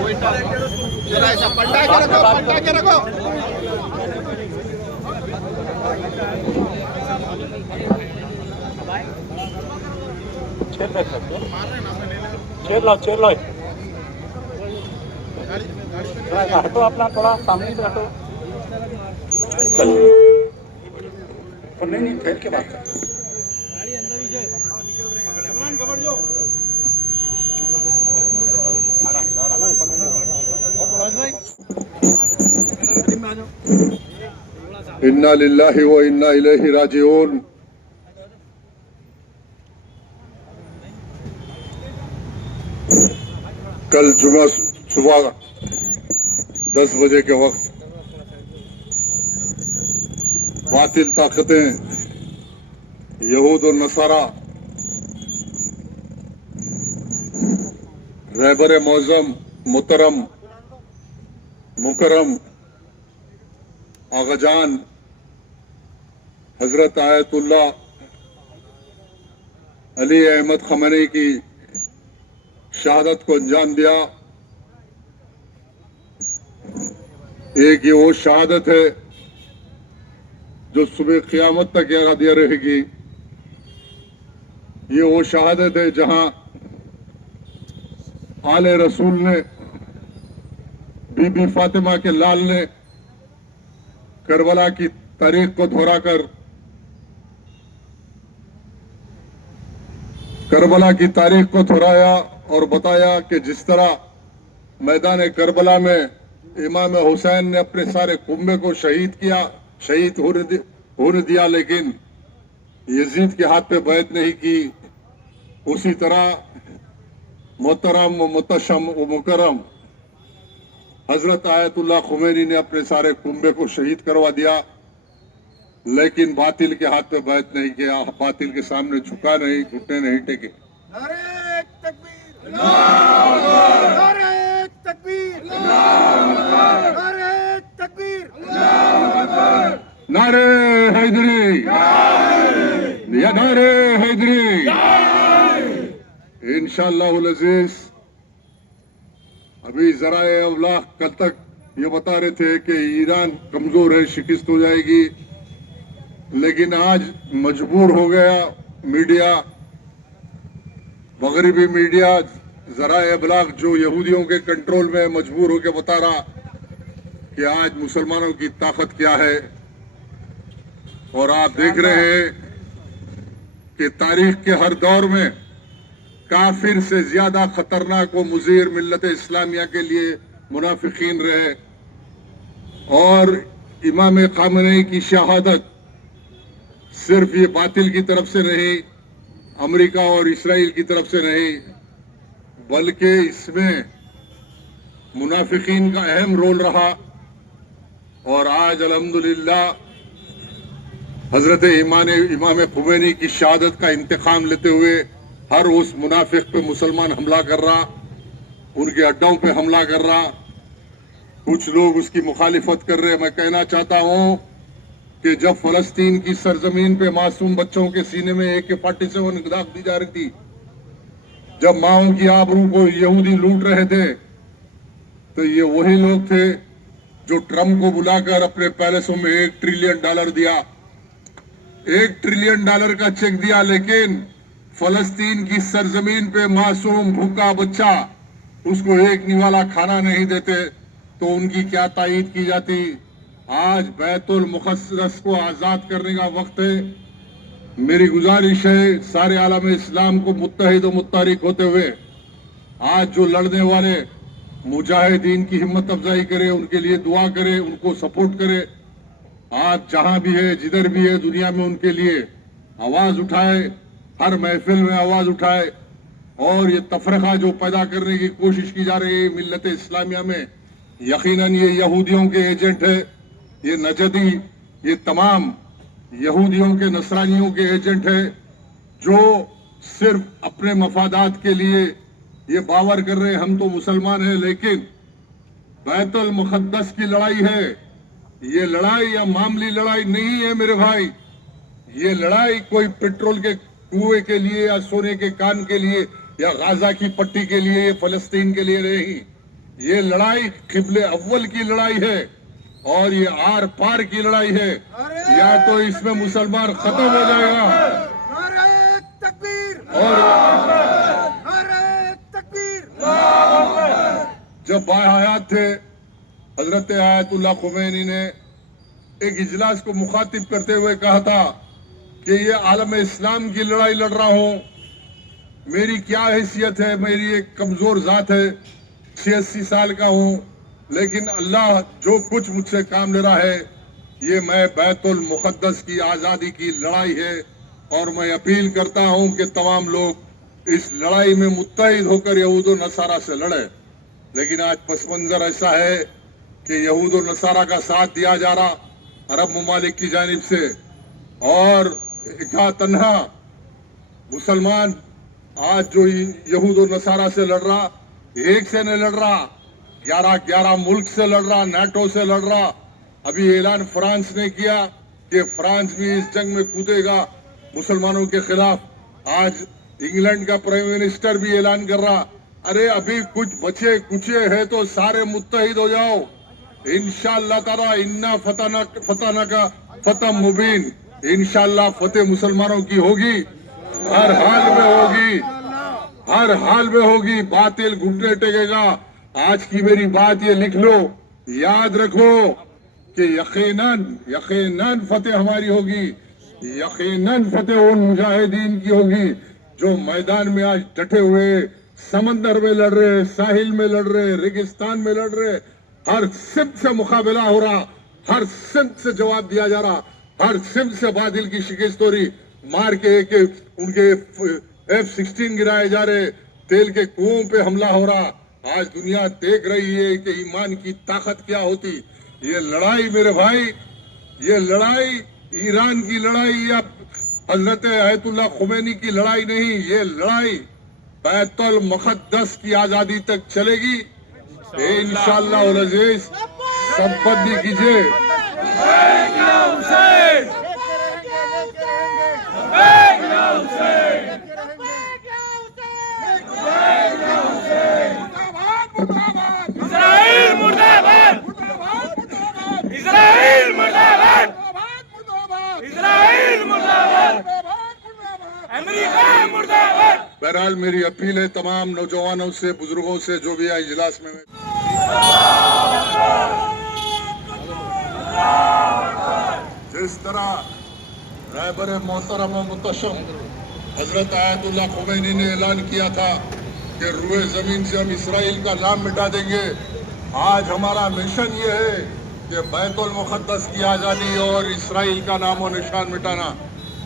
जरा ऐसा पलटा के रखो। चेयर लो हटो, अपना थोड़ा सामने से हटो। नहीं ठहर के बात कर। इन्ना लिल्लाहि व इन्ना इलैहि राजिऊन। कल जुमा सुबह 10 बजे के वक्त बातिल ताकतें यहूद और नसारा रहबर मौज़म मुहतरम मुकरम आगाजान हजरत आयतुल्लाह अली अहमद खमनी की शहादत को अंजाम दिया। एक ये वो शहादत है जो सुबह क़यामत तक याद रहेगी। ये वो शहादत है जहां आले रसूल ने, बीबी फातिमा के लाल ने करबला की तारीख को दोहराकर करबला की तारीख को दोहराया और बताया कि जिस तरह मैदान करबला में इमाम हुसैन ने अपने सारे कुंबे को शहीद होने दिया, लेकिन यजीद के हाथ पे बैत नहीं की। उसी तरह मोहतरम मुतशम व मुकरम हजरत आयतुल्लाह खुमैनी ने अपने सारे कुंबे को शहीद करवा दिया, लेकिन बातिल के हाथ पे बैत नहीं किया, बातिल के सामने झुका नहीं, घुटने नहीं टेके। नारे तकबीर, नारे तकबीर, नारे तकबीर, नारे हैदरी, या नारे हैदरी। इंशाअल्लाह अज़ीज, अभी ज़राए अब्लाग कल तक ये बता रहे थे कि ईरान कमजोर है, शिकस्त हो जाएगी, लेकिन आज मजबूर हो गया मीडिया, मगरिबी मीडिया, ज़राए अब्लाग जो यहूदियों के कंट्रोल में, मजबूर होकर बता रहा कि आज मुसलमानों की ताकत क्या है। और आप देख रहे हैं कि तारीख के हर दौर में काफिर से ज्यादा खतरनाक व मुज़ीर मिल्लत इस्लामिया के लिए मुनाफिकीन रहे। और इमाम खामनेई की शहादत सिर्फ ये बातिल की तरफ से नहीं, अमेरिका और इसराइल की तरफ से नहीं, बल्कि इसमें मुनाफिकीन का अहम रोल रहा। और आज अल्हम्दुलिल्लाह हजरत इमाम खुमैनी की शहादत का इंतकाम लेते हुए हर उस मुनाफिक पे मुसलमान हमला कर रहा, उनके अड्डों पे हमला कर रहा, कुछ लोग उसकी मुखालिफत कर रहे। मैं कहना चाहता हूं कि जब फलस्तीन की सरजमीन पे मासूम बच्चों के सीने में AK-47 दाग दी जा रही थी, जब माओं की आबरू को यहूदी लूट रहे थे, तो ये वही लोग थे जो ट्रम्प को बुलाकर अपने पैलेसों में $1 ट्रिलियन दिया, $1 ट्रिलियन का चेक दिया, लेकिन फलस्तीन की सरजमीन पे मासूम भूखा बच्चा, उसको एक निवाला खाना नहीं देते, तो उनकी क्या तायीद की जाती। आज बैतुल मुक़द्दस को आज़ाद करने का वक्त है। मेरी गुजारिश है सारे आलम इस्लाम को मुत्तहिद और मुत्तहरिक होते हुए आज जो लड़ने वाले मुजाहिदीन की हिम्मत अफजाई करे, उनके लिए दुआ करे, उनको सपोर्ट करे। आप जहां भी है, जिधर भी है दुनिया में, उनके लिए आवाज उठाए, हर महफिल में आवाज उठाए। और ये तफरका जो पैदा करने की कोशिश की जा रही है मिल्लत इस्लामिया में, यकीनन ये यहूदियों के एजेंट है, ये नजदी, ये तमाम यहूदियों के, नसरानियों के एजेंट है, जो सिर्फ अपने मफादात के लिए ये बावर कर रहे हैं हम तो मुसलमान हैं, लेकिन बैतुल मुक़द्दस की लड़ाई है। ये लड़ाई या मामूली लड़ाई नहीं है मेरे भाई। ये लड़ाई कोई पेट्रोल के कुएं के लिए या सोने के कान के लिए या गाजा की पट्टी के लिए, फलस्तीन के लिए नहीं। ये लड़ाई किबले अव्वल की लड़ाई है और ये आर पार की लड़ाई है। या तो इसमें मुसलमान खत्म हो जाएगा नारे तकबीर और नारे तकबीर। जब बाहयात थे हजरत आयतुल्लाह खुमैनी ने एक इजलास को मुखातिब करते हुए कहा था कि ये आलम इस्लाम की लड़ाई लड़ रहा हूं, मेरी क्या हैसियत है, मेरी एक कमजोर जात है, 86 साल का हूं, लेकिन अल्लाह जो कुछ मुझसे काम ले रहा है ये मैं बैतुल मुक़द्दस की आज़ादी की लड़ाई है। और मैं अपील करता हूं कि तमाम लोग इस लड़ाई में मुत्तहिद होकर यहूद व नसारा से लड़े। लेकिन आज पस मंजर ऐसा है कि यहूद व नसारा का साथ दिया जा रहा अरब ममालिक की जानिब से और एका तन्हा मुसलमान आज जो यहूद व नसारा से लड़ रहा, एक से नहीं लड़ रहा, 11 मुल्क से लड़ रहा, नाटो से लड़ रहा। अभी ऐलान फ्रांस ने किया कि फ्रांस भी इस जंग में कूदेगा मुसलमानों के खिलाफ। आज इंग्लैंड का प्राइम मिनिस्टर भी ऐलान कर रहा, अरे अभी कुछ बचे कुचे है तो सारे मुत्तहिद हो जाओ, इंशाअल्लाह ताला इन्ना फतना का फतह मुबीन, इंशाअल्लाह फतेह मुसलमानों की होगी, हर हाल में होगी, हर हाल में होगी, बातिल घुटने टेकेगा। आज की मेरी बात ये लिख लो, याद रखो कि यकीनन फतेह हमारी होगी, यकीनन फतेह उन मुजाहिदीन की होगी जो मैदान में आज डटे हुए, समंदर में लड़ रहे, साहिल में लड़ रहे, रेगिस्तान में लड़ रहे, हर सिमत से मुकाबला हो रहा, हर सिमत से जवाब दिया जा रहा, हर सिमत से बातिल की शिकस्त हो रही, मार के उनके F-16 गिराए जा रहे, तेल के कुओं पे हमला हो रहा। आज दुनिया देख रही है कि ईमान की ताकत क्या होती। ये लड़ाई मेरे भाई, ये लड़ाई ईरान की लड़ाई या हजरत आयतुल्लाह खुमैनी की लड़ाई नहीं, ये लड़ाई बैतुल मुक़द्दस की आजादी तक चलेगी इंशाअल्लाह। और अजीज संपत्ति कीजिए, इस्राइल मुर्दाबाद, इस्राइल मुर्दाबाद, इस्राइल मुर्दाबाद, अमेरिका मुर्दाबाद। बहरहाल मेरी अपील है तमाम नौजवानों से, बुजुर्गों से, जो भी आए इजलास में, जिस तरह रहबर मोहतरम मुतशम हजरत आयतुल्लाह खुमैनी ने ऐलान किया था कि रूए जमीन से हम इसराइल का नाम मिटा देंगे, आज हमारा मिशन ये है कि बैतुल मुक़द्दस की आज़ादी और इसराइल का नामो निशान मिटाना।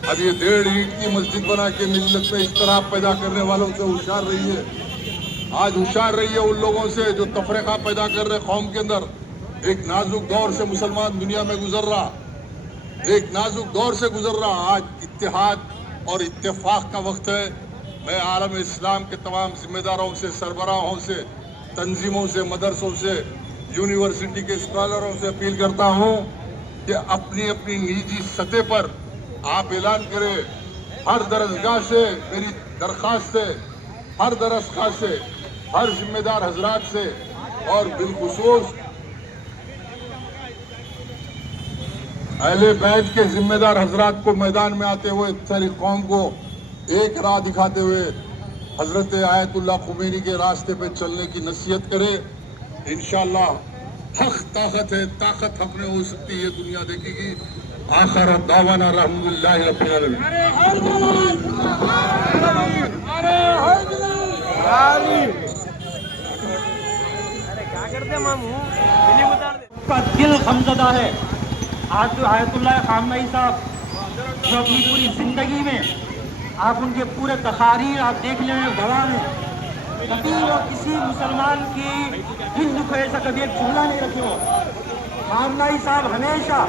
अब ये 1.5 ईंट की मस्जिद बना के मिल्लत में इस तरह पैदा करने वालों से होशियार रहिए। आज होशियार रहिए उन लोगों से जो तफरीका पैदा कर रहे कौम के अंदर। एक नाजुक दौर से मुसलमान दुनिया में गुजर रहा, एक नाजुक दौर से गुजर रहा। आज इत्तेहाद और इत्तेफाक का वक्त है। मैं आलम इस्लाम के तमाम जिम्मेदारों से, सरबराहों से, तंजीमों से, मदरसों से, यूनिवर्सिटी के स्कॉलरों से अपील करता हूँ कि अपनी अपनी निजी सतह पर आप ऐलान करें। हर दरसगाह से मेरी दरख्वास्त है, हर दरसगाह से, हर जिम्मेदार हजरात से और बिलखुसूस अहले बैत के जिम्मेदार हजरात को मैदान में आते हुए सारी कौम को एक राह दिखाते हुए हजरत आयतुल्लाह खुमैनी के रास्ते पे चलने की नसीहत करे। इंशाअल्लाह हक ताकत है, ताकत हक में हो सकती है, दुनिया देखेगी। आखिर दावाना अल्हम्दुलिल्लाह रब्बिल आलमीन। का दिल गमज़दा है। आज जो आयतुल्लाह खामनई साहब जो अपनी पूरी जिंदगी में आप उनके पूरे तकारीर आप देख लें, गवाह में कभी वो किसी मुसलमान की हिंदू को ऐसा कभी एक जुमला नहीं रखे हो। खामनई साहब हमेशा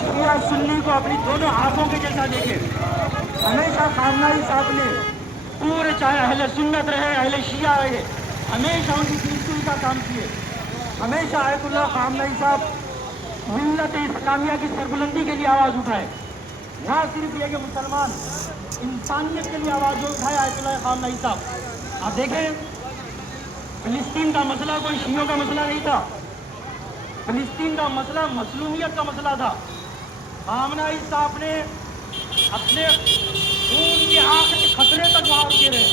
शिया सुन्नी को अपनी दोनों आंखों के जैसा देखे। हमेशा खामनई साहब ने पूरे, चाहे अहले सुन्नत रहे, अहले शिया रहे, हमेशा उनकी दिलचस्पी का काम किए। हमेशा आयतुल्लाह खामनई साहब मिल्लत इस्लामिया की सरबुलंदी के लिए आवाज़ उठाए। यहाँ सिर्फ ये कि मुसलमान इंसानियत के लिए आवाज़ उठाए आयतुल्लाह खामनई साहब। आप देखें फिलिस्तीन का मसला कोई शियों का मसला नहीं था। फिलिस्तीन का मसला मसलूमियत का मसला था। खामनेई साहब ने अपने खून के आखिरी खतरे तक वहां रुके रहे।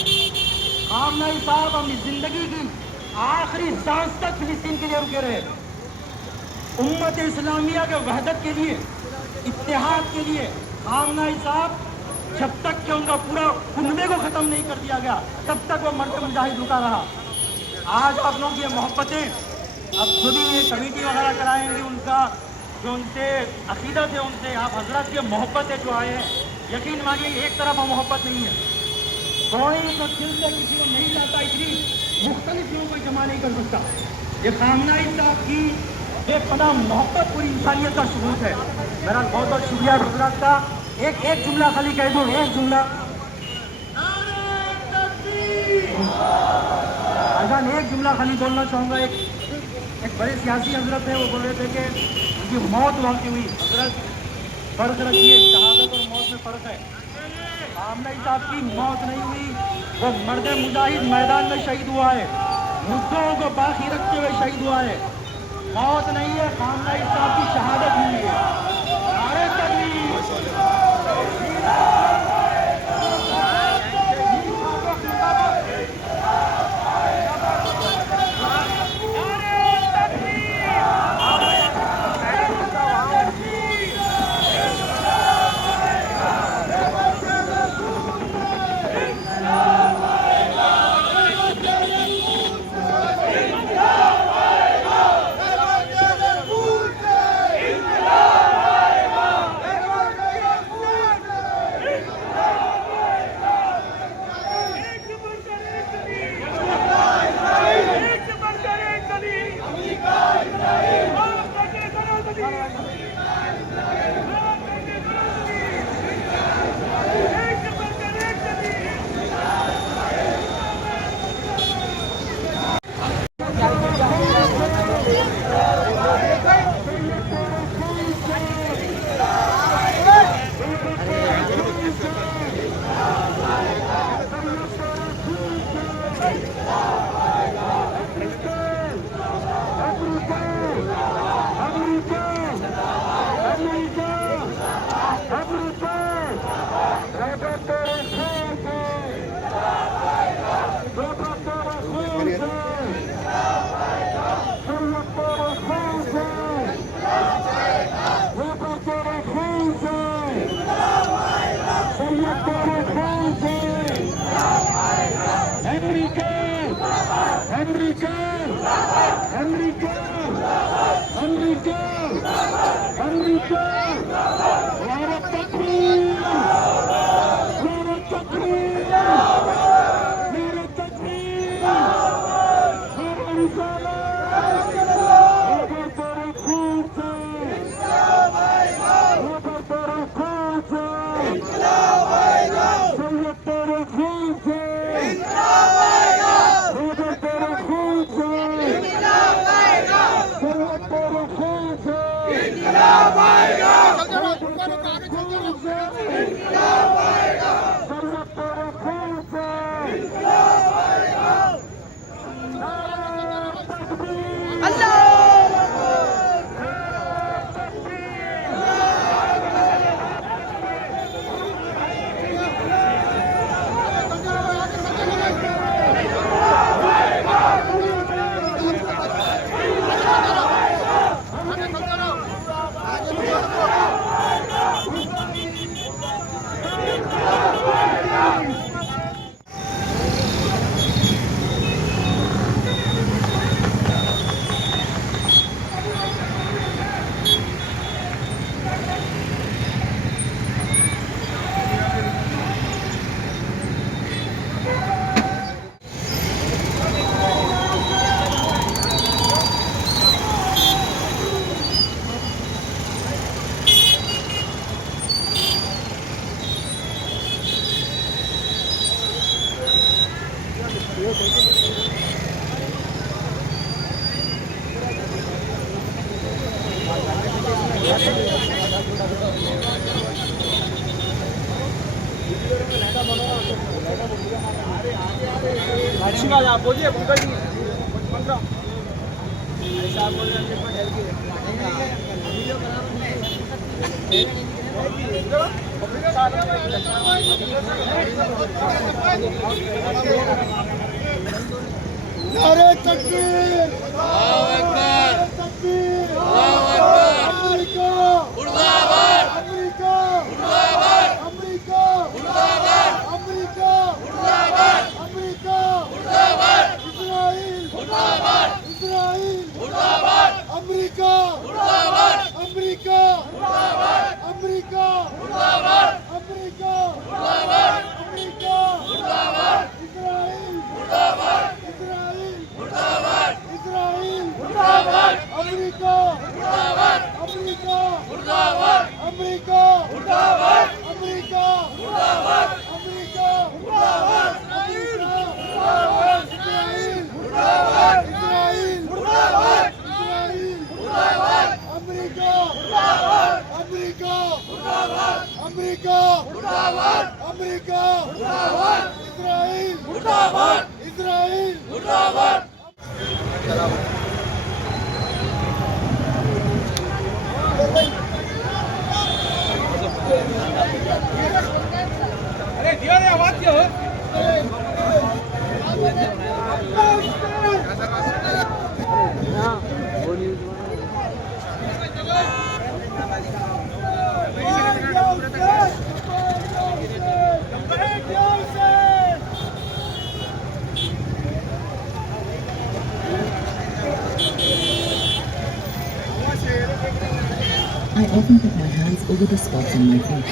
खामनेई साहब अपनी जिंदगी की आखिरी सांस तक फिलिस्तीन के लिए रुके रहे। उम्मत इस्लामिया के वहदत के लिए, इत्तेहाद के लिए खामनेई साहब जब तक कि उनका पूरा कुनबे को खत्म नहीं कर दिया गया तब तक वो मरते मुजाहिद रुका रहा। आज आप लोग ये मोहब्बतें, अब जो भी ये कमेटी वगैरह कराएंगे, उनका जो उनसे अकीदत है, उनसे आप हजरत की मोहब्बतें जो आए हैं, यकीन मानिए एक तरफ मोहब्बत नहीं है। कोई तो दिल से किसी को नहीं चाहता, इतनी मुख्तलिफ लोगों को जमा नहीं कर सकता। ये खामनेई साहब की बेपना मोहब्बत पूरी इंसानियत का सबूत है। मेरा बहुत बहुत शुक्रिया हजरत का। एक जुमला खाली कह दूं, एक जुमला अजान, एक जुमला खाली बोलना चाहूँगा। एक बड़े सियासी हजरत है, वो बोल रहे थे कि उनकी मौत वाकई हुई। हजरत फ़र्क रखिए, शहादत और मौत में फ़र्क है। खामनेई साहब की मौत नहीं हुई, वो मर्द मुजाहिद मैदान में शहीद हुआ है, मुद्दों को बाकी रखते हुए शहीद हुआ है। मौत नहीं है, खामनेई साहब की शहादत हुई है। नारे तकबीर। अच्छी बात आप बोलिए पंकज जी। नारे तकबीर, तकबीर, America, America, America, America, America, Israel, Israel, America, America, America, America, America, Israel, Israel, Israel, America, America, America, America, America, Israel, Israel, America, America, America, America, Israel, Israel, अरे दिया रे आवाज क्या हो I often put my hands over the spots on my face.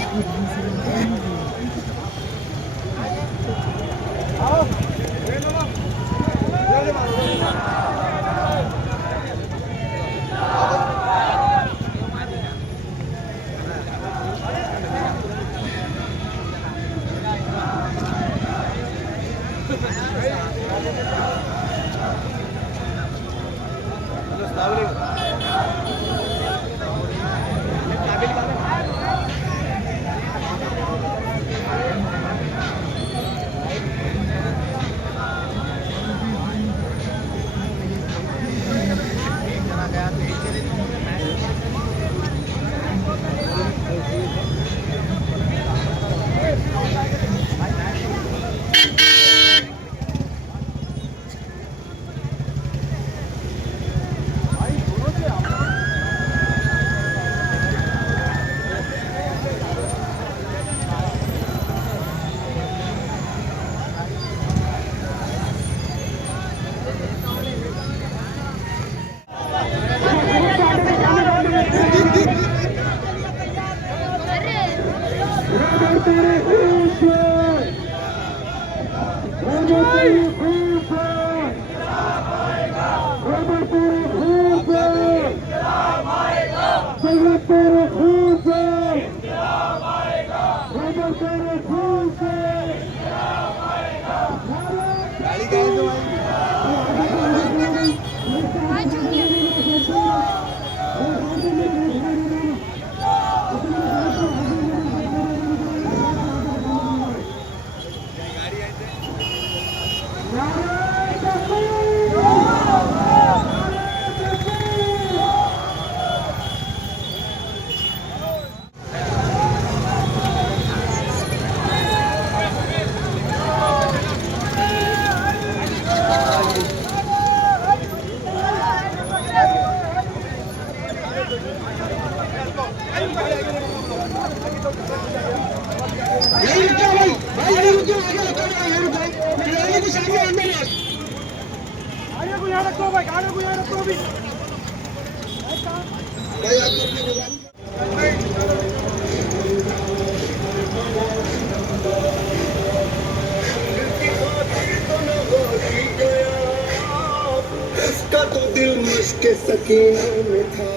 इसका तो दिल मुश्के सकीना में था,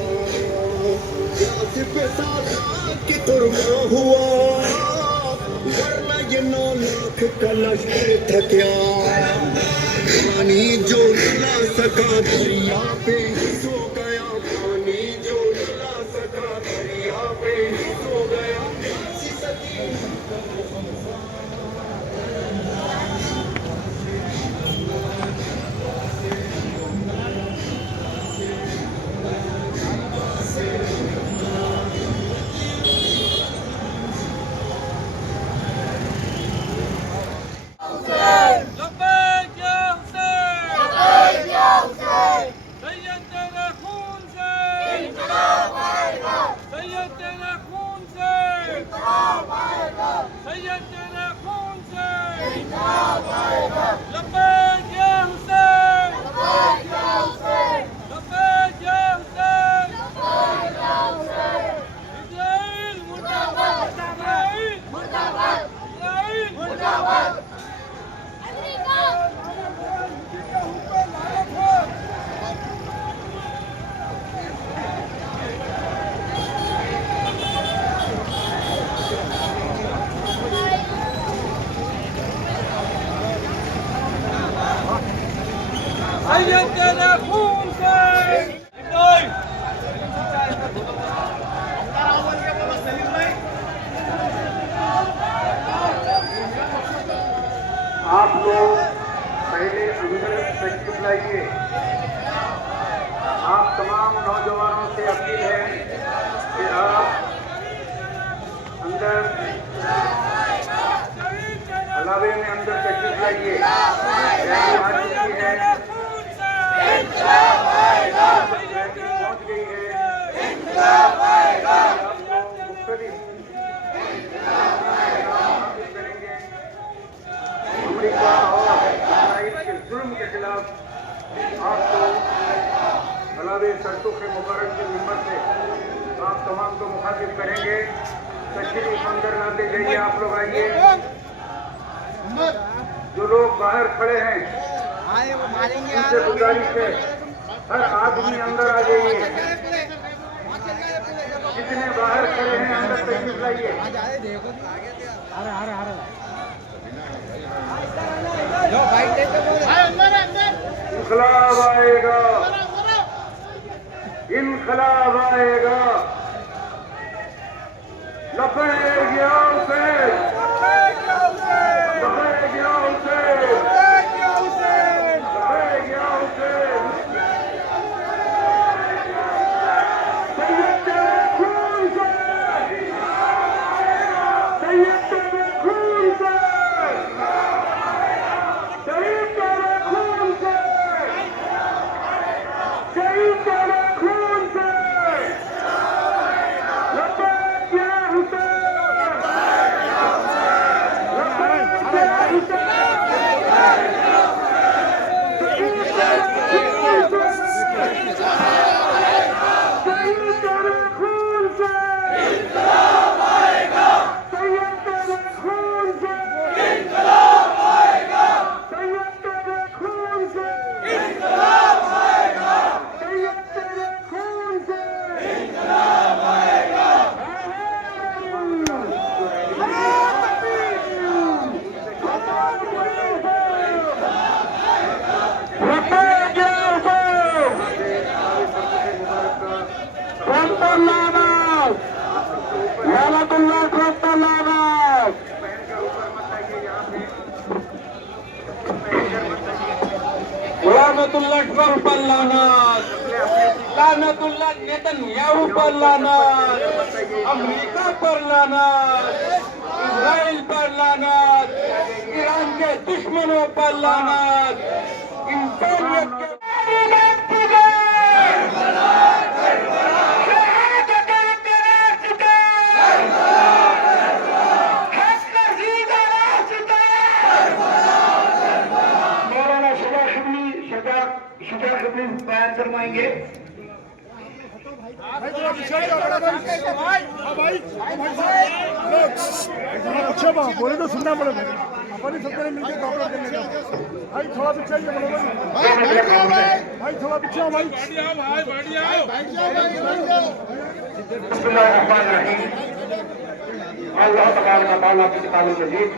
पे सादा की तुरमा हुआ, वरना ये 9 लाख का लश्कर था क्या। पानी जो ला सका दरिया पे सो गया, पानी जो ला सका दरिया पे सो गया। सैयद तेरे खून से आप लोग पहले अंदर तशरीफ लाइए। आप तमाम नौजवानों से अपील है कि आप अंदर अलावे में अंदर तशरीफ लाइए। रैली आ चुकी है, रैली पहुंच गई है। आपको मुख्तलिफ करेंगे अमेरिका और इसराइल के जुल्म के खिलाफ। आपको अलावे सरसुख मुबारक की हिम्मत से आप तमाम को मुखातिब करेंगे। तशरीफ अंदर लाते जाइए। आप लोग आइए। जो लोग बाहर खड़े हैं उनसे गुजारिश है, हर आदमी अंदर आ जाइए। जितने बाहर खड़े हैं अंदर तशरीफ लाइए। इनकलाब आएगा, इनकलाब आएगा। लपे गया उसे, लपे गया उसे, लपे गया उसे। सैयद तेरे खून से, सैयद तेरे खून से, शहीद तेरे खून से, शहीद तेरे खून से। लब्बैक या हुसैन, लब्बैक या हुसैन। शहीद तेरे खून से, शहीद तेरे खून से, सैयद तेरे खून से, सैयद तेरे खून से, सैयद तेरे खून से। लानतुल्लाह पर लानत, लानतुल्लाह नेतन्याहू पर लानत, अमेरिका पर लानत, इजराइल पर लानत, ईरान के दुश्मनों पर लानत, इंसानियत के बयान फरमाएंगे। बोले तो सुनना पड़ेगा। अपनी सबने मिलकर कॉपरेट करने का। भाई थोड़ा पीछे आइए, बोलो भाई थोड़ा पीछे आओ भाई। बिस्मिल्लाहिर्रहमानिर्रहीम। अल्लाह तबारक की किताबुल मजीद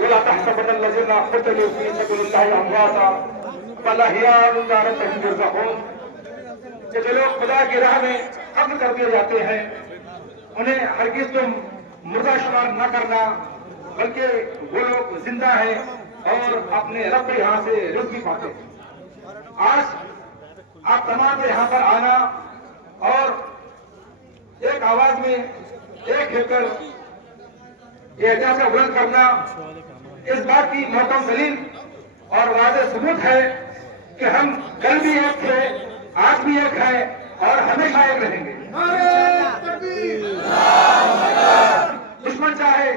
वला तहसबन्नल्लज़ीना क़ुतिलू फ़ी सबीलिल्लाहि अमवाता बल अहयाउन इंदा रब्बिहिम युरज़क़ून। कि जो लोग खुदा की राह में कत्ल कर दिए जाते हैं उन्हें हरगिज़ तुम मुर्दा शुमार न करना, बल्कि वो लोग जिंदा है और अपने रब के यहाँ से रिज़्क़ पाते हैं। आज आप तमाम के यहाँ पर आना और एक आवाज में एक होकर ये एहसास बुलंद करना इस बात की मोहकम दलील और वाज़ेह सबूत है कि हम कल भी एक थे, आज भी एक है और हमेशा एक रहेंगे। दुश्मन चाहे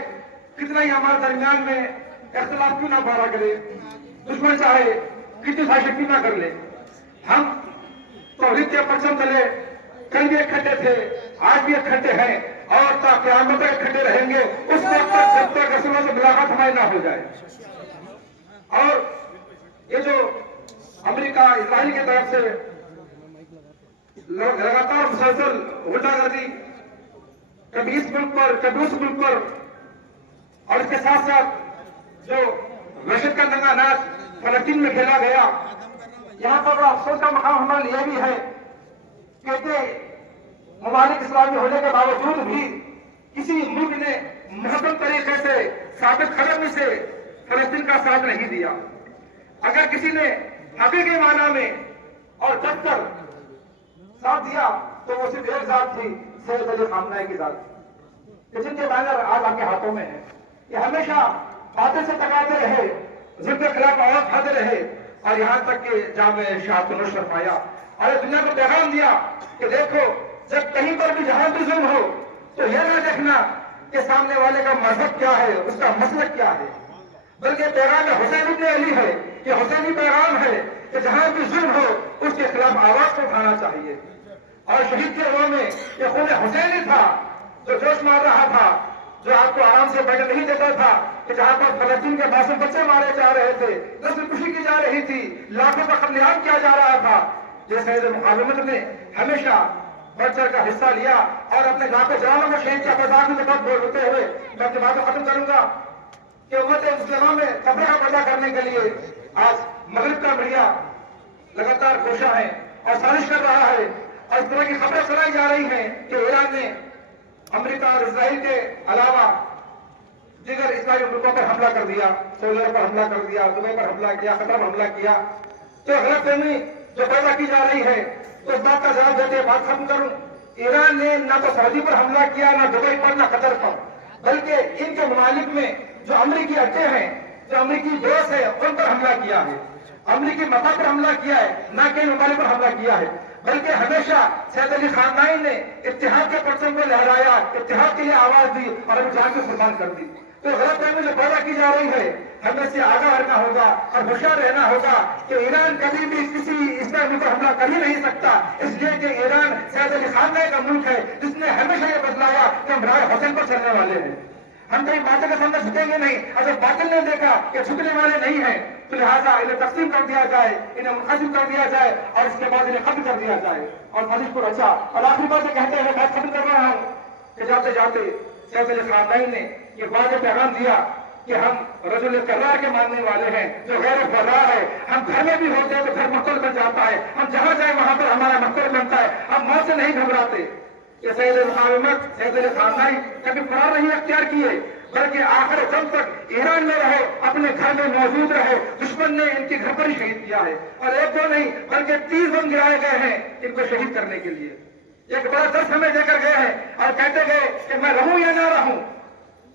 कितना ही हमारे दरमियान में इख्तिलाफ क्यों ना पैदा करे, दुश्मन चाहे कितनी साजिश क्यों ना कर ले, हम तौहीद के परचम तले कल भी इकट्ठे थे, आज भी इकट्ठे हैं और क़यामत तक इकट्ठे रहेंगे उस वक्त तक जब तक रसूलों से मुलाकात हमारी ना हो जाए। और ये जो अमेरिका इजराइल की तरफ से लगातार मुसलसल गुंडागर्दी कभी इस मुल्क पर कभी उस मुल्क पर और इसके साथ साथ जो वहशत का नंगा नाच फलस्तीन में खेला गया। यहाँ पर बड़ा अफसोस का मकाम हमारे लिए भी है कि इतने ममालिक इस्लामी होने के बावजूद भी किसी मुल्क ने मुहकम तरीके से साबित कदमी से फलस्तीन का साथ नहीं दिया। अगर किसी ने हकीकी माना में और डटकर साथ दिया तो वो सिर्फ एक जात थी, सैयद अली खामनेई की जात, जिनके बैनर आज आपके हाथों में है। ये हमेशा बातें से टकराते रहे, जिनके खिलाफ आवाज उठाते रहे और यहाँ तक कि जामे शाहतुल फरमाया और दुनिया को पैगाम दिया कि देखो, जब कहीं पर भी जहां भी जुल्म हो तो यह ना देखना कि सामने वाले का मजहब क्या है, उसका मसलक क्या है, बल्कि पैगाम हुसैन इब्न अली है कि हुसैनी पैगाम है कि जहां भी जुल्म हो उसके खिलाफ आवाज को उठाना चाहिए। और शहीद के रोह में ये खून हुसैनी था जो जोश मार रहा था, जो आपको आराम से बैठने नहीं देता था कि जहां पर फलस्तीन के मासूम बच्चे मारे जा रहे थे, नस्ल खुशी की जा रही थी, लाखों का कत्लेआम किया जा रहा था। जैसे मुकालमत ने हमेशा बढ़ चढ़ का हिस्सा लिया और अपने लाखों जवानों को शहीद किया। बर्दाश्त में बात बोलते हुए मैं अपनी बात को खत्म करूंगा कि उम्मत मुस्लिमा में खबरें का पैदा करने के लिए आज मगरिब का मीडिया लगातार कोशा है और साजिश कर रहा है और इस तरह की खबरें सुनाई जा रही हैं कि ईरान ने अमेरिका और इजराइल के अलावा दीगर इस्लामी मुल्कों पर हमला कर दिया, सऊदी अरब पर हमला कर दिया, दुबई पर हमला किया, कतर पर हमला किया। तो गलतफहमी जो पैदा की जा रही है तो इस बात का जवाब देते बात खत्म करूं। ईरान ने न तो सऊदी पर हमला किया, न दुबई पर, न कतर पर, बल्कि इनके ममालिक में जो अमरीकी अड्डे हैं, जो अमरीकी बेस है, उन पर हमला किया है। अमरीकी मका पर हमला किया है, न कि ममालिक पर हमला किया है। बल्कि हमेशा सैयद अली खामनेई ने इत्तेहाद के परचम को लहराया, इत्तेहाद के लिए आवाज दी और अभी जान की कुर्बान कर दी। तो गलतफहमी जो पैदा की जा रही है, हमें इससे आगाह रहना होगा और होशियार रहना होगा कि ईरान कभी भी किसी इस्लामी पर हमला कर ही नहीं सकता, इसलिए कि ईरान सैयद अली खामनेई का मुल्क है जिसने हमेशा ये बतलाया कि हम राय हुसैन पर चलने वाले हैं। हम कहीं बातिल के सामने झुकेंगे नहीं। अगर बातिल ने देखा कि झुकने वाले नहीं है तो लिहाजा इन्हें तकसीम कर दिया जाए, इन्हें मुनक़सिम कर दिया जाए और इसके बाद इन्हें खत्म कर दिया जाए। और साजिश को अच्छा और आखिरी बात कहते हैं, बात खत्म कर रहा हूँ कि जाते जाते सैयद अली खामनेई ने ये वाज़ेह पैगाम दिया कि हम रजुल कर्रार के मानने वाले हैं, जो गैर फर्रार है। हम घर में भी होते हैं तो घर मक्तल बन जाता है, हम जहां जाए वहां पर हमारा मक्तल बनता है, हम मौत से नहीं घबराते। ये सैयद मुकावमत सैयद अली खामनेई कभी फरार नहीं अख्तियार किए, बल्कि आखिर दम तक ईरान में रहे, अपने घर में मौजूद रहे। दुश्मन ने इनके घर पर ही शहीद किया है और एक दो नहीं बल्कि 30 बम गिराए गए हैं इनको शहीद करने के लिए। एक बड़ा दर्द हमें देकर गए हैं और कहते गए कि मैं रहूं या ना रहूं,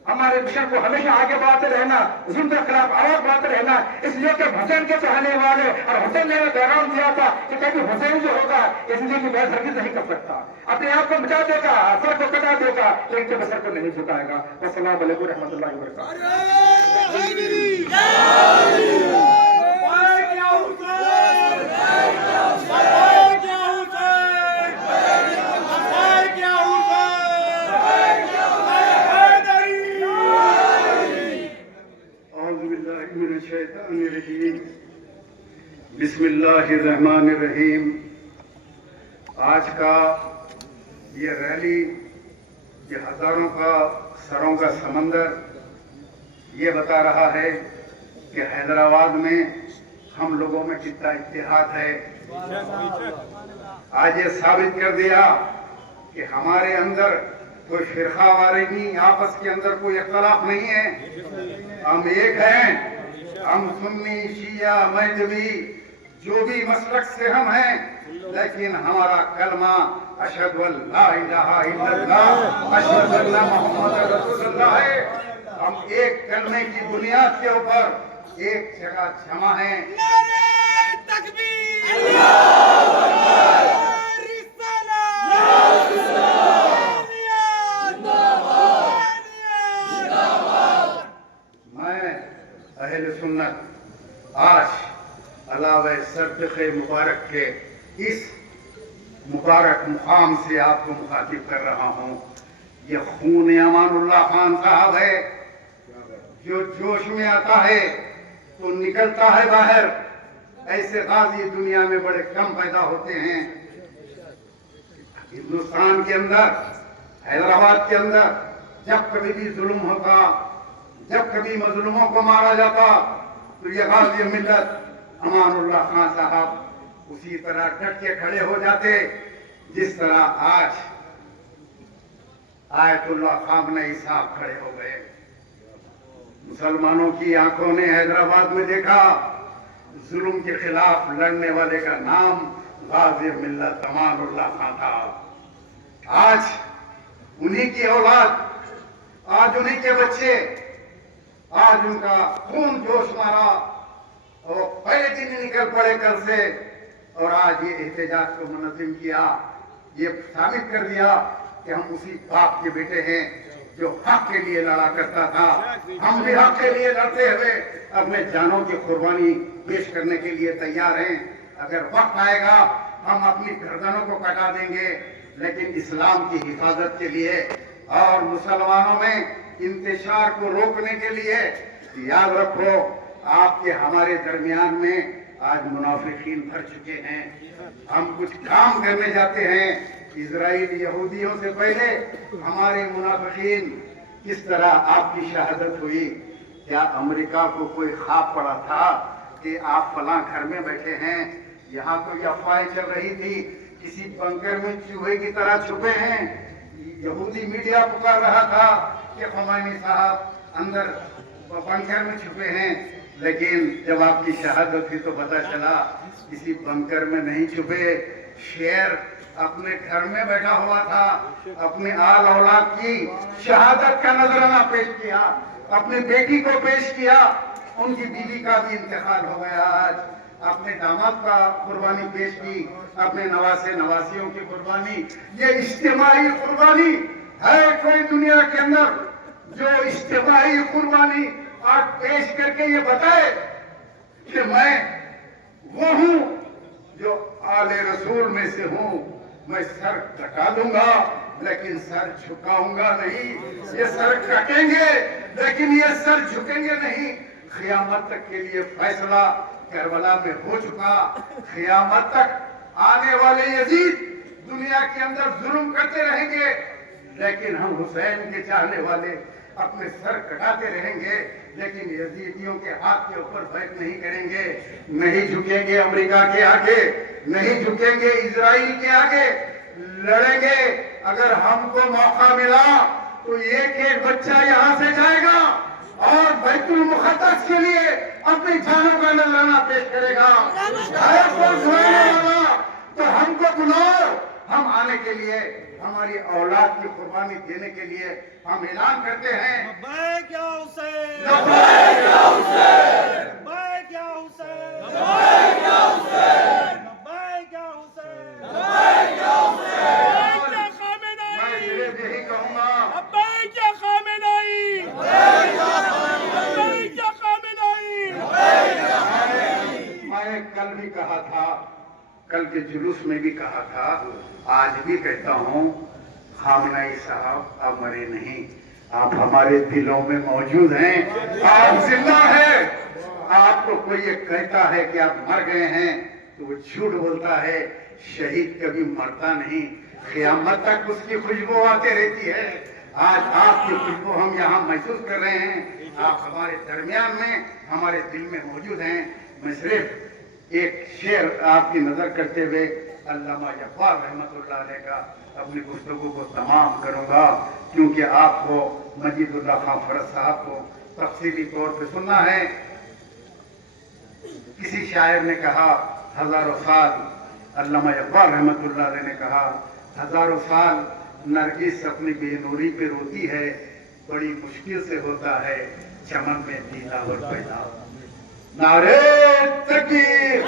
हमारे मिशन को हमेशा आगे बढ़ाते रहना, जुल्म के खिलाफ आवाज बढ़ाते रहना। इसलिए कि हुसैन के चाहने वाले और हुसैन ने पैगाम दिया था कि कभी हुसैन जो होगा इसलिए की बहस हरगिज़ नहीं कर सकता, अपने आप को मिटा देगा, सर को कटा देगा, लेकिन कभी सर को नहीं झुकाएगा। अस्सलाम वालेकुम रहमतुल्लाहि व बरकातहू। बिस्मिल्लाहिर्रहमानिर्रहीम। आज का ये रैली, ये हजारों का सरों का समंदर ये बता रहा है कि हैदराबाद में हम लोगों में कितना इत्तेहाद है। आज ये साबित कर दिया कि हमारे अंदर कोई फिरकावारी, आपस के अंदर कोई इख्तलाफ नहीं है, हम एक हैं। हम सुन्नी, शिया, मजहबी जो भी मसलक से हम हैं, लेकिन हमारा कलमा अशहदु अल्ला इलाहा इल्लल्लाह अशहदु अन्ना मुहम्मद रसूलुल्लाह है। हम एक कलमे की बुनियाद के ऊपर एक जगह जमा हैं। नारे तकबीर, अल्लाहू अकबर, अहले सुन्नत आज अलावा सरदक़े मुबारक के इस मुबारक मुकाम से आपको मुखातिब कर रहा हूँ। ये खून अमानुल्लाह खान साहब है, जो जोश में आता है तो निकलता है बाहर। ऐसे गाजी दुनिया में बड़े कम पैदा होते हैं। हिंदुस्तान के अंदर, हैदराबाद के अंदर जब कभी भी जुल्म होता, जब कभी मजलूमों को मारा जाता तो ये गाज़ी मिल्लत अमानुल्लाह खान साहब उसी तरह डट के खड़े हो जाते जिस तरह आज आयतुल्लाह खामनेई साहब खड़े हो गए। मुसलमानों की आंखों ने हैदराबाद में देखा जुल्म के खिलाफ लड़ने वाले का नाम गाज़ी मिल्लत अमानुल्लाह खान था। आज उन्हीं की औलाद, आज उन्हीं के बच्चे, आज उनका खून जोश मारा और पहले दिन ही निकल पड़े कल से, और आज ये एहतजाज को मुनज़्ज़म किया, ये साबित कर दिया कि हम उसी बाप के बेटे हैं जो हक के लिए लड़ा करता था। हम भी हक के लिए लड़ते हुए अपने जानों की कुर्बानी पेश करने के लिए तैयार हैं। अगर वक्त आएगा हम अपनी गर्दनों को कटा देंगे, लेकिन इस्लाम की हिफाजत के लिए और मुसलमानों में इंतशार को रोकने के लिए याद रखो आपके हमारे दरमियान में आज मुनाफिकीन भर चुके हैं। हम कुछ काम करने जाते हैं, इजराइल यहूदियों से पहले हमारे मुनाफिकीन किस तरह आपकी शहादत हुई। क्या अमेरिका को कोई ख्वाब पड़ा था कि आप फलां घर में बैठे हैं? यहाँ तो ये अफवाहें चल रही थी किसी बंकर में चूहे की तरह छुपे हैं। यहूदी मीडिया पुकार रहा था कि ख़ुमैनी साहब अंदर बंकर में छुपे हैं, लेकिन जब आपकी शहादत हुई तो पता चला किसी बंकर में नहीं छुपे। शेर अपने घर में बैठा हुआ था, अपने आल औलाद की शहादत का नजराना पेश किया, अपनी बेटी को पेश किया, उनकी बीवी का भी इंतकाल हो गया। आज अपने दामाद का कुर्बानी पेश की, अपने नवासे नवासियों की कुर्बानी। ये इज्तिमाई कुर्बानी है कोई दुनिया के अंदर जो इज्तिमाई कुर्बानी आज पेश करके ये बताए कि मैं वो हूं जो आले रसूल में से हूं। मैं सर कटा दूंगा लेकिन सर झुकाऊंगा नहीं। ये सर कटेंगे लेकिन ये सर झुकेंगे नहीं। क़यामत तक के लिए फैसला करबला में हो चुका। क़यामत तक आने वाले यजीद दुनिया के अंदर जुल्म करते रहेंगे, लेकिन हम हुसैन के चाहने वाले अपने सर कटाते रहेंगे, लेकिन यजीदियों के हाथ के ऊपर बैठ नहीं करेंगे। नहीं झुकेंगे अमेरिका के आगे, नहीं झुकेंगे इजराइल के आगे, लड़ेंगे। अगर हमको मौका मिला तो एक एक बच्चा यहाँ से जाएगा और बैतुल मुक़द्दस के लिए अपनी जानों का नजराना पेश करेगा। तो हमको बुलाओ, हम आने के लिए, हमारी औलाद की कुर्बानी देने के लिए हम ऐलान करते हैं। लब्बैक या हुसैन, लब्बैक या हुसैन, लब्बैक या हुसैन, लब्बैक या हुसैन, लब्बैक या हुसैन, लब्बैक या हुसैन। लब्बैक या खामेनेई, मैं सिर्फ यही कहूँगा, लब्बैक या खामेनेई, लब्बैक या खामेनेई, लब्बैक या खामेनेई, लब्बैक या खामेनेई। मैं कल भी कहा था, कल के जुलूस में भी कहा था, आज भी कहता हूँ, खामनेई साहब आप मरे नहीं, आप हमारे दिलों में मौजूद हैं, आप जिंदा हैं। आपको कोई ये कहता है कि आप मर गए हैं तो वो झूठ बोलता है। शहीद कभी मरता नहीं, क़यामत तक उसकी खुशबू आती रहती है। आज आपकी खुशबू हम यहाँ महसूस कर रहे हैं। आप हमारे दरमियान में, हमारे दिल में मौजूद हैं। मैं सिर्फ एक शेर आपकी नजर करते हुए अल्लामा जफ़ार रहमतुल्लाह अलैह का अपनी गुफ्तगू को तमाम करूंगा, क्योंकि आपको मजीदुल्लाह खान फरज साहब को तफसीली तौर पे सुनना है। किसी शायर ने कहा हजारों साल, अल्लामा जफ़ार रहमतुल्लाह अलैह ने कहा हजारों साल नरगिस अपनी बेनूरी पे रोती है, बड़ी मुश्किल से होता है चमन में दीदार पैदा। नारे तकबीर,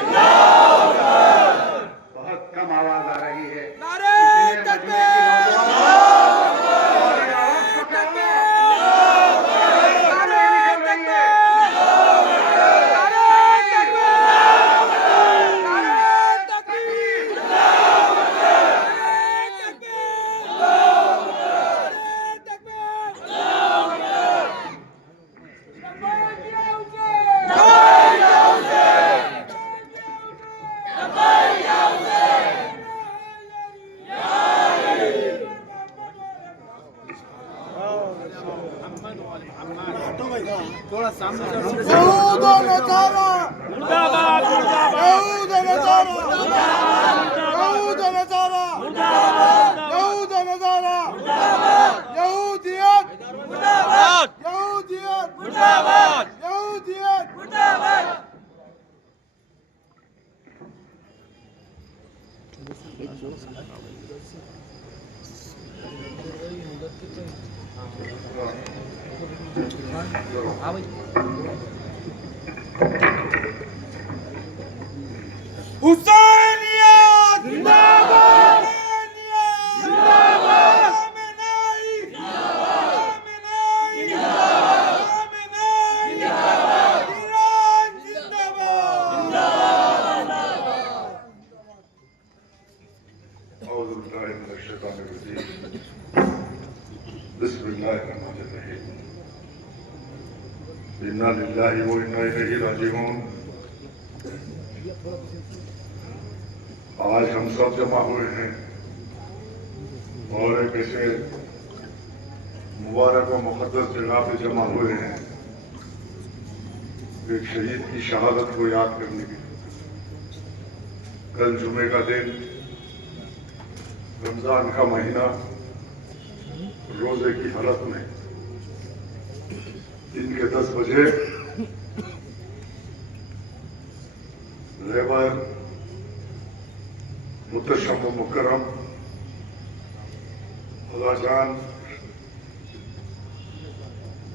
बहुत कम आवाज आ रही है। नारे तकबीर, दोनों हुसैनियत जिंदाबाद, जिंदाबाद, खामेनेई जिंदाबाद, खामेनेई जिंदाबाद, खामेनेई जिंदाबाद, ईरान जिंदाबाद। औज़ु बिल्लाहि मिनश शैतानिर रजीम। बिस्मिल्लाहिर्रहमानिर्रहीम। इन्ना लिल्लाहि व इन्ना इलैहि राजिऊन। आज हम सब जमा हुए हैं और एक ऐसे मुबारक व मुक़द्दस जगह पे जमा हुए हैं एक शहीद की शहादत को याद करने के लिए। कल जुमे का दिन, रमजान का महीना, रोजे की हालत में दिन के 10 बजे लेबर मुतशम मुकर्रम खुदाजान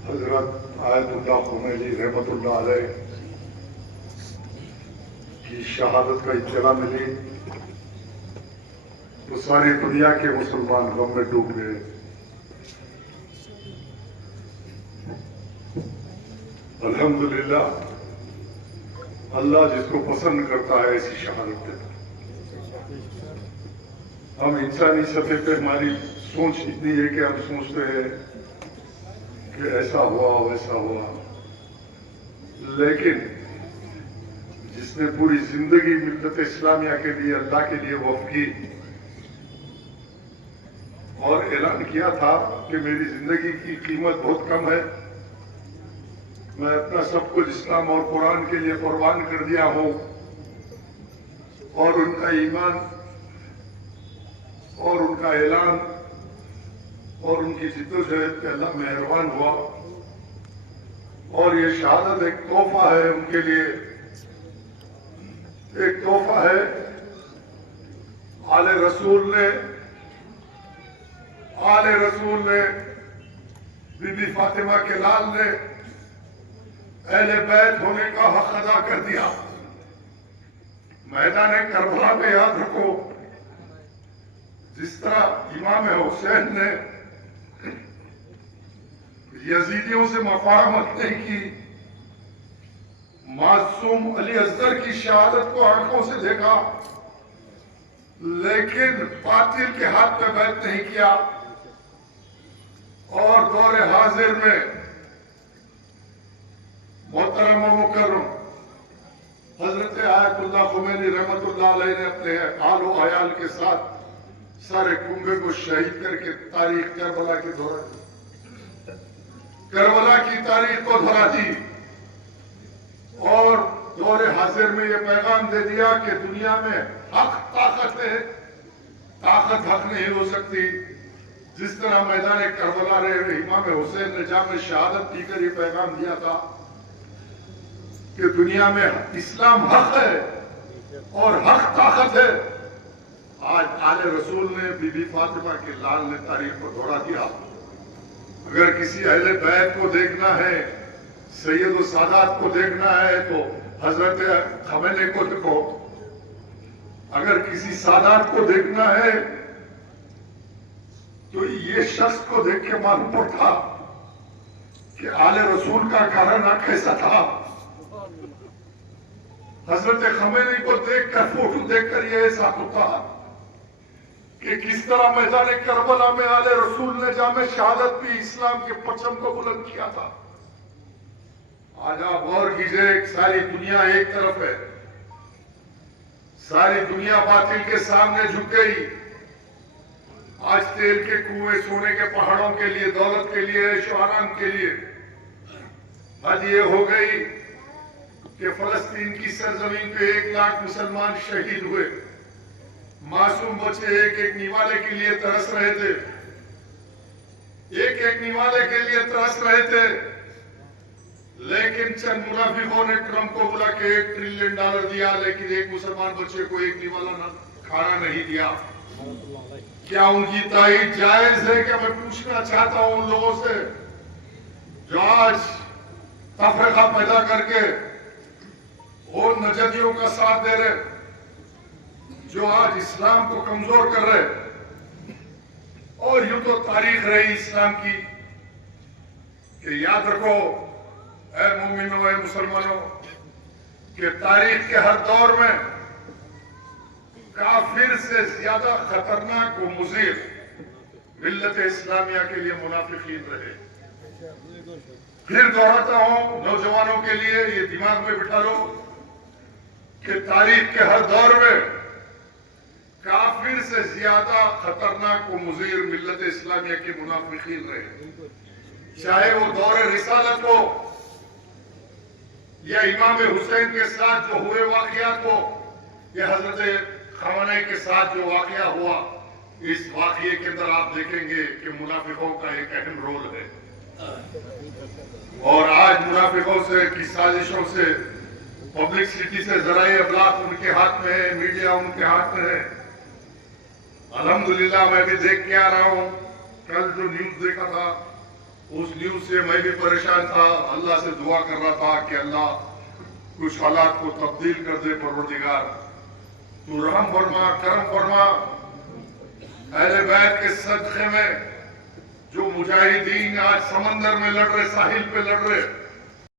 हजरत आयतुल्लाह खुमैनी रहमतुल्लाह अलैह की शहादत का इत्तला मिली तो सारी दुनिया के मुसलमान गम में डूब गए। अल्हम्दुलिल्लाह, अल्लाह जिसको पसंद करता है ऐसी शहादत देता है। हम इंसानी सतह पे हमारी सोच इतनी है कि हम सोचते हैं कि ऐसा हुआ वैसा हुआ, लेकिन जिसने पूरी जिंदगी मिल्लत इस्लामिया के लिए, अल्लाह के लिए वक्फ की और ऐलान किया था कि मेरी जिंदगी की कीमत बहुत कम है, मैं अपना सब कुछ इस्लाम और कुरान के लिए कुर्बान कर दिया हूं, और उनका ईमान और उनका ऐलान और उनकी जिद्दोजहद पे अल्लाह मेहरबान हुआ, और ये शहादत एक तोहफा है उनके लिए, एक तोहफा है। आले रसूल ने बीबी फातिमा के लाल ने अहले बैत होने का हक अदा कर दिया। मैदान करबला में याद रखो, जिस तरह इमाम हुसैन ने यजीदियों से मुफाहमत नहीं की, मासूम अली असगर की शहादत को आंखों से देखा, लेकिन बातिल के हाथ में बैत नहीं किया, और दौरे हाजिर में मोहतरम व मुकर्रम हजरत आयतुल्लाह खुमैनी रहमतुल्लाह अलैह ने अपने आलो अयाल के साथ सारे कुंबे को शहीद करके तारीख करबला की तारीख को दोहरा दी, और दौरे हाजिर में ये पैगाम दे दिया कि दुनिया में हक ताकत है, ताकत हक नहीं हो सकती। जिस तरह मैदान करबला रे इमाम हुसैन ने जाम शहादत पीकर ये पैगाम दिया था कि दुनिया में इस्लाम हक है और हक ताकत है, आज आले रसूल ने, बीबी फातिमा के लाल ने तारीख को दोहरा दिया। अगर किसी अहले बैत को देखना है, सैयद सादात को देखना है, तो हजरत खमेनी को देखो। अगर किसी सादात को देखना है तो ये शख्स को देख के मालूम पड़ता कि आले रसूल का घराना कैसा था। हजरत खमेनी को देखकर, फोटो देखकर ये ऐसा होता कि किस तरह मैदान करबला में आले रसूल ने जामे शहादत भी इस्लाम के परचम को बुलंद किया था। आज आप गौर कीजिए, सारी दुनिया एक तरफ है, सारी दुनिया बातिल के सामने झुक गई। आज तेल के कुएं, सोने के पहाड़ों के लिए, दौलत के लिए, ऐशो आराम के लिए आज ये हो गई कि फलस्तीन की सरजमीन पे 1 लाख मुसलमान शहीद हुए। मासूम बच्चे एक एक निवाले के लिए तरस रहे थे, एक एक निवाले के लिए तरस रहे थे, लेकिन चंद मुनाफिकों ने ट्रंप को बुला के $1 ट्रिलियन दिया, लेकिन एक मुसलमान बच्चे को एक निवाला न खाना नहीं दिया। क्या उनकी ताईद जायज है? क्या मैं पूछना चाहता हूं उन लोगों से जो आज तफरीका पैदा करके वो नजदियों का साथ दे रहे, जो आज इस्लाम को कमजोर कर रहे। और यूं तो तारीख रही इस्लाम की कि याद रखो ऐ मोमिनों, ऐ मुसलमानों, कि तारीख के हर दौर में काफिर से ज्यादा खतरनाक व मुज़ीर मिल्लत इस्लामिया के लिए मुनाफिकीन रहे। फिर दोहराता हूं नौजवानों के लिए, ये दिमाग में बिठा लो कि तारीख के हर दौर में काफिर से ज्यादा खतरनाक व मुज़ीर मिल्लत इस्लामिया के मुनाफिकीन रहे। चाहे वो दौर रिसालत हो या इमाम हुसैन के साथ जो हुए वाकयात हो, या हजरत खमनेई के साथ जो वाकया हुआ, इस वाकये के अंदर आप देखेंगे कि मुनाफिकों का एक अहम रोल है। और आज मुनाफिकों से की साजिशों से पब्लिसिटी से जराए अबलाग उनके हाथ में है, मीडिया उनके हाथ में है। अल्हम्दुलिल्लाह मैं भी देख के आ रहा हूं, कल जो न्यूज देखा था उस न्यूज से मैं भी परेशान था। अल्लाह से दुआ कर रहा था कि अल्लाह कुछ हालात को तब्दील कर दे, परवरदिगार तू रहम फरमा, करम फरमा। अहले बैत के सदक़े में जो मुजाहिदीन आज समंदर में लड़ रहे, साहिल पे लड़ रहे,